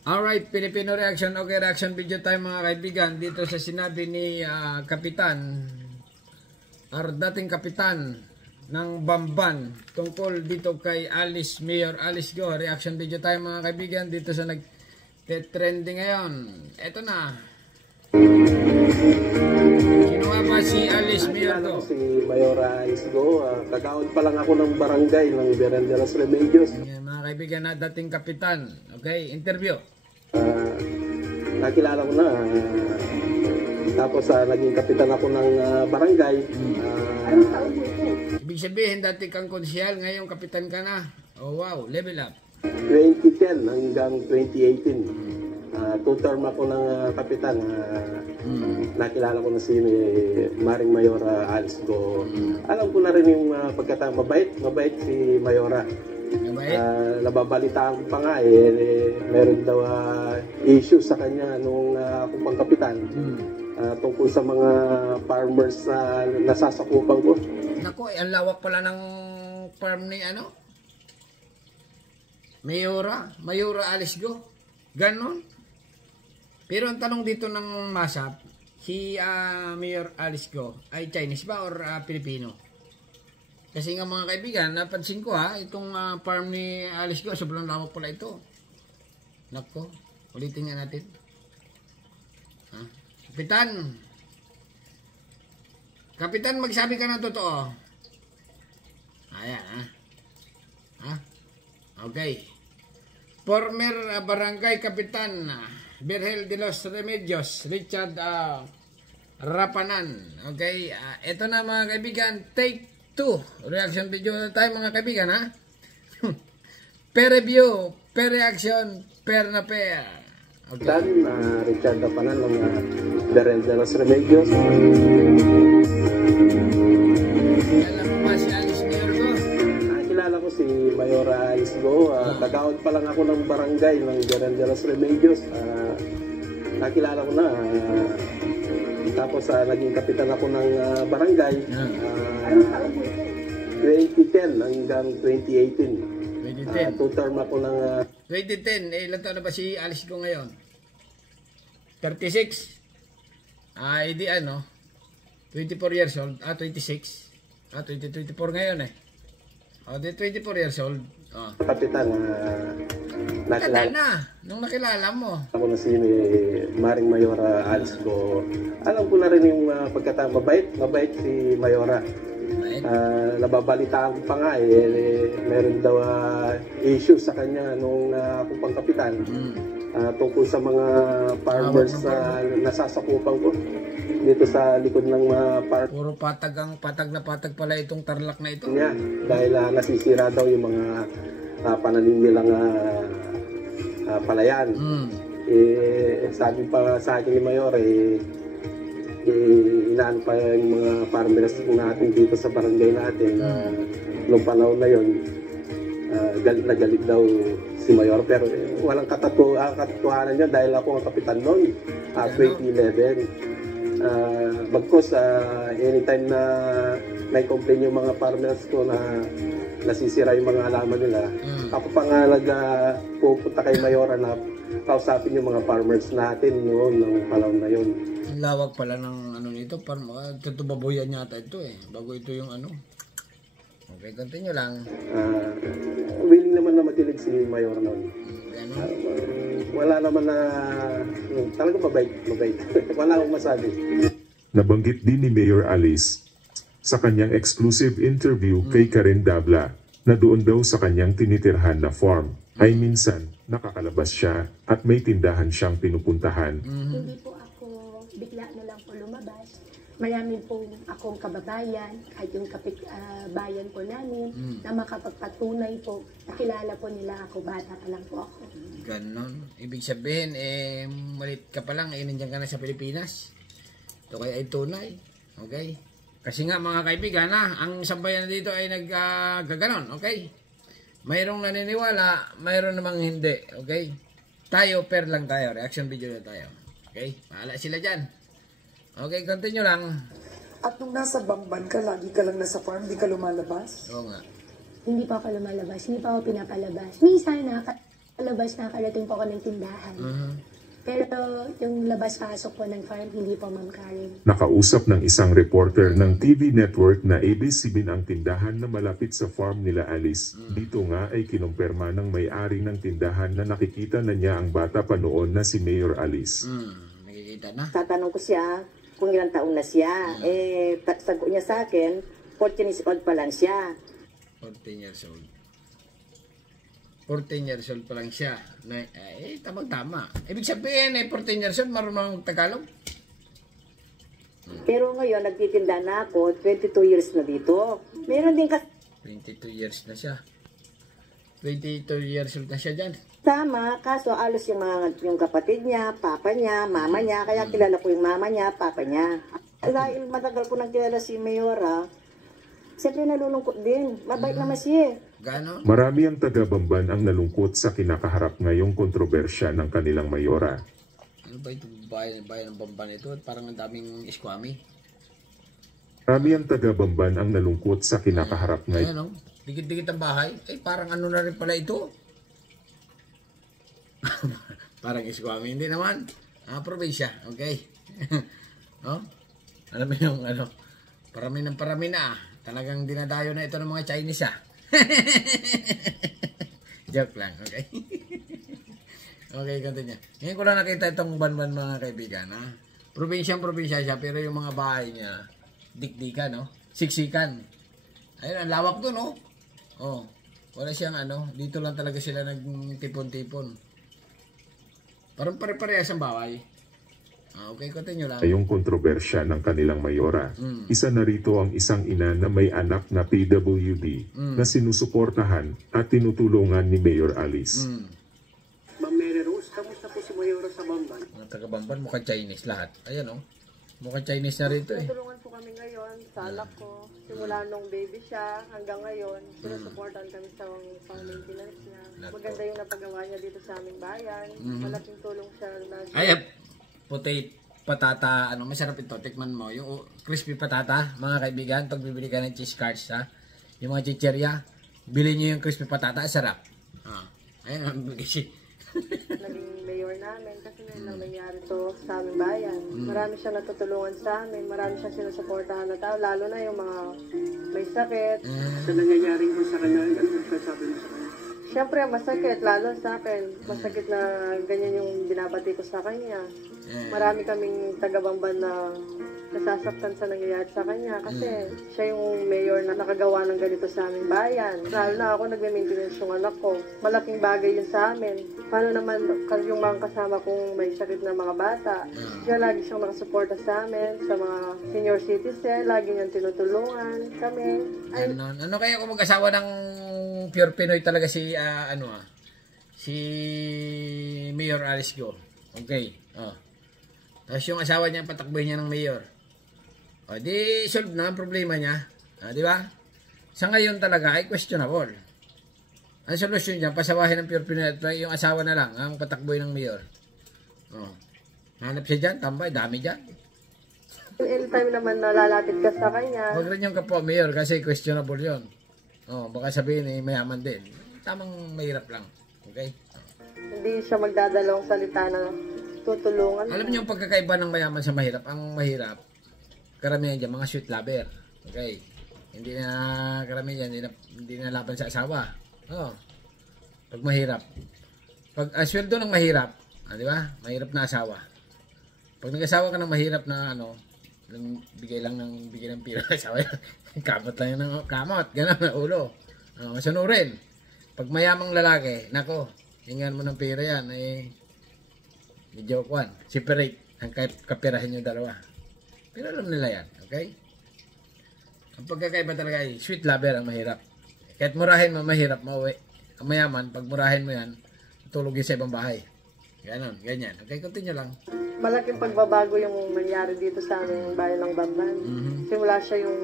Alright, Filipino reaction. Okay, reaction video tayo mga kaibigan. Dito sa sinabi ni Kapitan, or dating Kapitan ng Bamban, tungkol dito kay Alice, Mayor Alice Go. Reaction video tayo mga kaibigan. Dito sa nag-trending ngayon. Eto na. Sino nga ba si Alice, Mayor Go? Si Mayor Alice Go. Kagaon pa lang ako ng barangay ng Beren de los Remedios. Mga kaibigan na dating Kapitan. Okay, interview. Nakilala ko na. Tapos naging kapitan ako ng barangay. Ibig sabihin, dati kang konsyal, ngayon kapitan ka na. Oh wow, level up. 2010 hanggang 2018. Two-term ako ng kapitan. Nakilala ko na si Maring Mayor Alice Go. Alam ko na rin yung pagkatang mabait si Mayora. Nababalitaan ko pa nga meron daw issue sa kanya nung akong pangkapitan tungkol sa mga farmers na nasasakupan ko. Naku, ang lawak pala ng farm ni Mayora Alice Go. Ganon. Pero ang tanong dito ng masap, si Mayor Alice Go ay Chinese ba or Filipino? Kasi nga mga kaibigan, napansin ko itong farm ni Alice Go, sobrang lawak pala ito. Nako, ulitin nga natin. Kapitan! Kapitan, magsabi ka ng totoo. Ayan, Okay. Former Barangay Kapitan, Virgel de los Remedios, Richard Rapanan. Okay, ito na mga kaibigan, take 2. Reaction video tayo mga kaibigan Per review, per reaction, per na per. Okay. Dan, Richard Rapanan ng Virgel de los Remedios. Alam mo ba si Alice Mayor Go? Nakilala ko si Mayor Alice Go. Kagaon pa lang ako ng barangay ng Virgel de los Remedios. Nakilala ko na. Tapos naging kapitan ako ng barangay. 2010 hanggang 2018. 2010. Two-term ako ng 2010, ilan taon na ba si Alice Go ngayon? 36. Hindi 24 years old. 26. 2024 ngayon di 24 years old. Kapitan nakilala na. Nung nakilala mo. Ako na si Maring Mayora Alice Go. Alam ko na rin yung pagkatang mabait si Mayora. Nababalitaan ko pa nga meron daw issue sa kanya nung akong pangkapitan tungkol sa mga farmers na nasasakupan ko dito sa likod ng farm. Puro patag pala itong Tarlac na ito. Yeah, dahil nasisira daw yung mga pananim nilang palayan. Sabi pa sa akin ni Mayor inaan pa yung mga farmers natin dito sa barangay natin. Noong panahon na yun, galit na galit daw si Mayor, pero walang katotohanan niya dahil ako ang kapitan noon, 2011. Bagkos anytime na may complain yung mga farmers ko na nasisira yung mga halaman nila, ako pa nga pupunta kay Mayora na kausapin yung mga farmers natin noon ng panahon na yun. Ang lawak pala ng nito, parang tutubaboyan yata ito bago ito yung Okay, continue lang. Willing naman na matilig si Mayor noon. Wala naman na talaga mabait. Wala akong masabi. Nabanggit din ni Mayor Alice sa kanyang exclusive interview kay Karen Dabla na doon daw sa kanyang tinitirhan na farm ay minsan nakakalabas siya at may tindahan siyang pinupuntahan. Hindi po ako bigla na lang po lumabas. Marami pong akong kababayan, kahit yung bayan po namin, na makapagpatunay po, nakilala po nila ako, bata pa lang po ako. Ganon. Ibig sabihin, malit ka pa lang, nandiyan ka na sa Pilipinas. Ito kaya ay tunay. Okay? Kasi nga mga kaibigan, ang sambayan dito ay naggaganon. Okay? Mayroong naniniwala, mayroon namang hindi. Okay? Tayo, per lang tayo. Reaction video na tayo. Okay? Pahala sila dyan. Okay, continue lang. At nung nasa Bamban ka, lagi ka lang nasa farm, di ka lumalabas? Oo nga. Hindi pa ako lumalabas, hindi pa ako pinapalabas. Minsan labas nakarating po ako ng tindahan. Pero yung labas-pasok po ng farm, hindi po, Ma'am Karen. Nakausap ng isang reporter ng TV network na ABC ang tindahan na malapit sa farm nila Alice. Dito nga ay kinumpirma ng may-ari ng tindahan na nakikita na niya ang bata pa noon na si Mayor Alice. Nakikita na. Tatanong ko siya kung ilang taon na siya. Sagot niya sa akin, 14 years old pa lang siya. 14 years old. 14 years old pa lang siya. Tamang-tama. Ibig sabihin, 14 years old, marunong Tagalog. Pero ngayon, nagtitinda na ako, 22 years na dito. Meron din 22 years na siya. 22 years old na siya dyan. kasama, kaso alos yung kapatid niya, papa niya, mama niya, kaya kilala ko yung mama niya, papa niya. Dahil matagal ko nang kilala si Mayora, siyempre nalulungkot din. Mabait naman siya. Gano? Marami ang taga-Bamban ang nalungkot sa kinakaharap ngayong kontrobersya ng kanilang Mayora. Ano ba ito bayan ng Bamban ito? Parang ang daming iskwami. Marami ang taga-Bamban ang nalungkot sa kinakaharap ngayon. Ayan o, dikit-dikit ang bahay. Parang ano na rin pala ito. Parang iskwami. Hindi naman. Probinsya. Okay. Oh? Alam mo yung ano, parami na. Talagang dinadayo na ito ng mga Chinese Joke lang, okay? Okay, continue. Ngayon ko lang nakita itong Banban mga kaibigan, Probinsya siya, pero yung mga bahay niya, dikdikan, siksikan. Ayun, ang lawak doon, Oh, wala siyang dito lang talaga sila nagtipon-tipon. Parang pare-parehas ang bahay. Okay, continue lang. Ngayong kontrobersya ng kanilang Mayora. Isa na rito ang isang ina na may anak na PWD na sinusuportahan at tinutulungan ni Mayor Alice. Ma'am Mary Rose, kamusta po si Mayora sa Bamban? Mga taga-Bamban, mukhang Chinese lahat. Ayan, mukhang Chinese na rito Tulungan po kami ngayon sa anak ko. Simula nung baby siya hanggang ngayon, sinusuportan kami sa pang-maintenance niya. Maganda yung napagawa niya dito sa aming bayan. Malaking tulong siya na... Puti patata, masarap ito. Tikman mo. Yung crispy patata, mga kaibigan, pag bibili ka ng cheese curds, yung mga chicherya, bili nyo yung crispy patata, sarap. Ayun, naging mayor namin kasi ngayon lang nangyari to sa aming bayan. Marami siya natutulungan sa amin, marami siya sinusuportahan na tao, lalo na yung mga may sakit. Sa nangyayaring po sa kanya, ano sasabi mo sa kanya? Siyempre, masakit, lalo sa akin. Masakit na ganyan yung binabati ko sa kanya. Marami kaming taga-Bamban na nasasaktan sa nangyayari sa kanya kasi siya yung mayor na nakagawa ng ganito sa aming bayan. Lalo na ako nagme-maintenance yung anak ko. Malaking bagay yun sa amin. Paano naman yung mga kasama kong may sakit na mga bata? Siya lagi siyang nakasuporta sa amin, sa mga senior citizen, lagi niyang tinutulungan kami. Ano kaya kung mag-asawa ng pure Pinoy talaga si si Mayor Alice Go. Okay. Tapos yung asawa niya patakbuhin niya ng mayor. Di solve na ang problema niya. Di ba? Sa ngayon talaga ay questionable. Ang solusyon niya, pasawahin ng pure Pinoy at yung asawa na lang ang patakbuhin ng mayor. Hanap siya dyan, tambay, dami dyan. Anytime naman nalalapit ka sa kanya. Huwag rin yung kapwa mayor kasi questionable yon. Baka sabihin mayaman din. Tamang mahirap lang. Okay? Hindi siya magdadalawang salita na tutulungan. Alam niyo yung pagkakaiba ng mayaman sa mahirap. Ang mahirap, karamihan dyan, mga sweet lover. Okay? Hindi na karamihan dyan, hindi na laban sa asawa. Pag mahirap. Pag asweldo ng mahirap, di ba? Mahirap na asawa. Pag nag-asawa ka ng mahirap na bigay ng pira sa asawa. Kamot lang yun ng kamot. Ganun na ulo. Masunurin. Pag mayamang lalaki, nako, hingan mo ng pira yan, medyo separate ang kapirahin yung dalawa. Pero alam nila yan, okay? Ang pagkakaiba talaga ay sweet lover ang mahirap. Kahit murahin mo, mahirap mauwi. Ang mayaman, pag murahin mo yan, tulog yun sa ibang bahay. Ganon, ganyan. Okay, continue lang. Malaking pagbabago yung nangyari dito sa aming bayan ng Bamban. Simula siya yung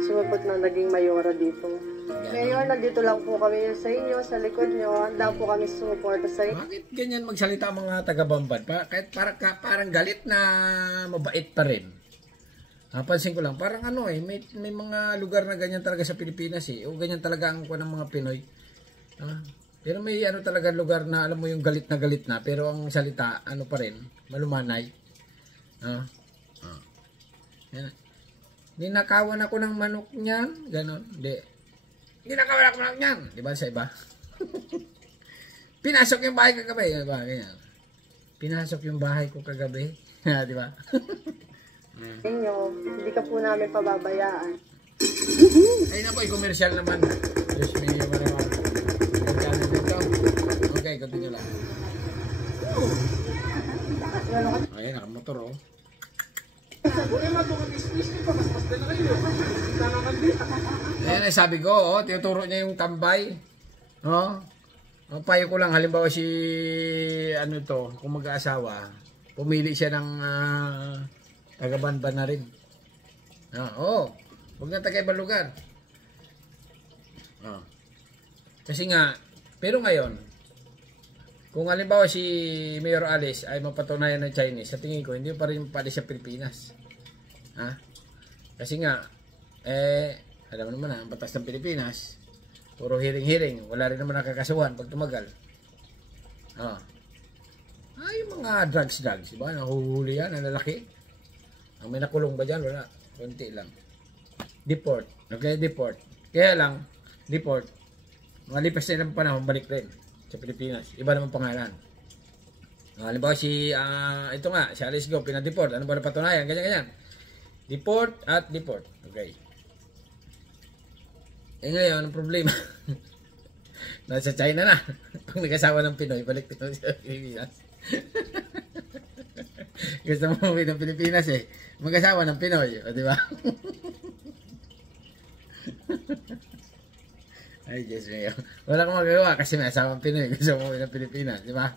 sumipot na naging mayora dito. Mayor, nandito lang po kami sa inyo, sa likod nyo. Handa po kami sumuporta sa inyo. Bakit ganyan magsalita ang mga taga-Bamban? Kahit parang galit na mabait pa rin. Napansin ko lang, parang may mga lugar na ganyan talaga sa Pilipinas O ganyan talaga ang kuha ng mga Pinoy. Pero may ano talaga lugar na alam mo yung galit na pero ang salita ano pa rin, malumanay. Yan. Ninakawan ako ng manok niyan, ganon. Hindi. Ninakawan ako ng manok niyan, di ba sa iba? Pinasok yung bahay kagabi, di ba? Ganyan. Pinasok yung bahay ko kagabi, di ba? Inyo, hindi ka po namin pababayaan. Ay na po, commercial naman. Diyos me, maraming. Okay, continue lang. Ayan, nakamotor oh. Ayan ay sabi ko, oh, tinuturo niya yung tambay. Oh. Ang payo ko lang, halimbawa si, ano to, kung mag-aasawa, pumili siya ng taga-banban na rin. Huwag na taga-ibang lugar. Kasi nga, pero ngayon, kung halimbawa si Mayor Alice ay mapatunayan ng Chinese, sa tingin ko, hindi pa rin pali sa Pilipinas. Kasi nga, alam mo naman ang batas ng Pilipinas, puro hiring-hiring, wala rin naman nakakasuhan pag tumagal. Yung mga drugs, diba? Nahuhuli yan, ang lalaki. Ang may nakulong ba dyan? Wala. Kunti lang. Deport. Okay, deport. Kaya lang, deport. Malipas na ilang panahon, balik rin sa Pilipinas. Iba naman pangalan. Halimbawa si, ito nga, si Alice Go, pinadeport. Ano ba na patunayan? Ganyan-ganyan. Deport at deport. Okay. Ngayon, ang problema, nasa China na. Pag nag-asawa ng Pinoy, balik din sa Pilipinas. Gusto mo umuwi ng Pilipinas eh. Mag-asawa ng Pinoy, di ba? Ay, Diyos mio. Wala kang magagawa kasi may asawang Pinoy. Gusto mo umuwi ng Pilipinas, di ba?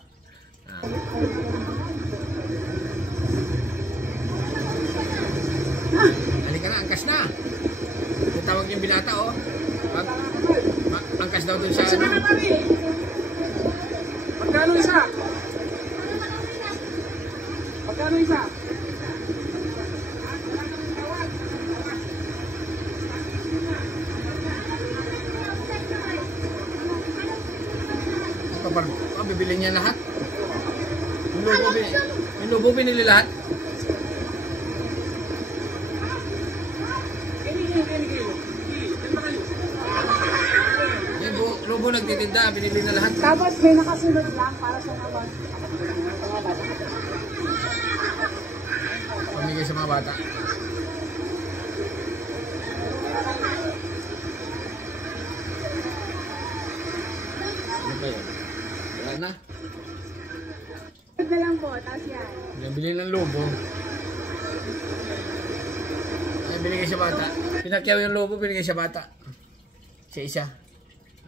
Halika na, angkas na. Tawag yung binata, oh. Angkas daw dun sa ano. Magkano isa? Magkano isa? Bibili niya lahat. Yung lobo binili lahat. Yung lobo nagtitinda, binili na lahat. Tapos may nakasunod lang para sa mga bata. Pamigay sa mga bata. Ano pa yun? Wala na. Ito lang po, tapos yan. Nabili ng lobo. Ay, binigay sa bata. Pinakyaw yung lobo, binigay sa bata. Sa isa.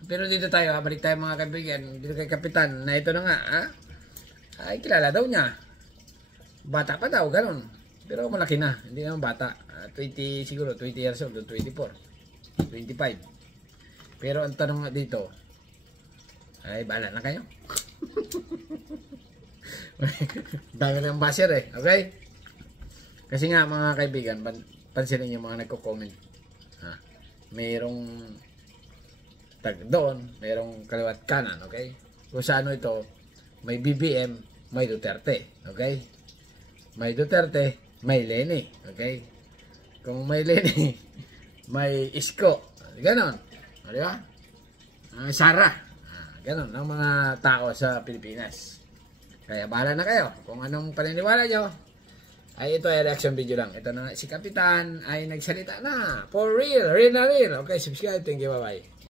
Pero dito tayo, balik tayo mga kaibigan. Dito kay Kapitan, na ito na nga, ay kilala daw niya. Bata pa daw, ganun. Pero malaki na, hindi naman bata. 20 siguro, 20 years old, 24, 25. Pero ang tanong nga dito, ay bahala na kayo. Dami na yung basher eh, okay? Kasi nga mga kaibigan, pansinin yung mga nagko-comment. Mayroong tag doon, mayroong kaliwat kanan, okay? Kung sa ano ito, may BBM, may Duterte, okay? May Duterte, may Leni, okay? Kung may Leni, may Isko, ganon, di ba? Sara, ganon, ang mga tao sa Pilipinas. Kaya bahala na kayo kung anong paniniwala nyo. Ay ito ay reaction video lang. Ito na si Kapitan ay nagsalita na. For real, real na real. Okay, subscribe. Thank you, bye bye.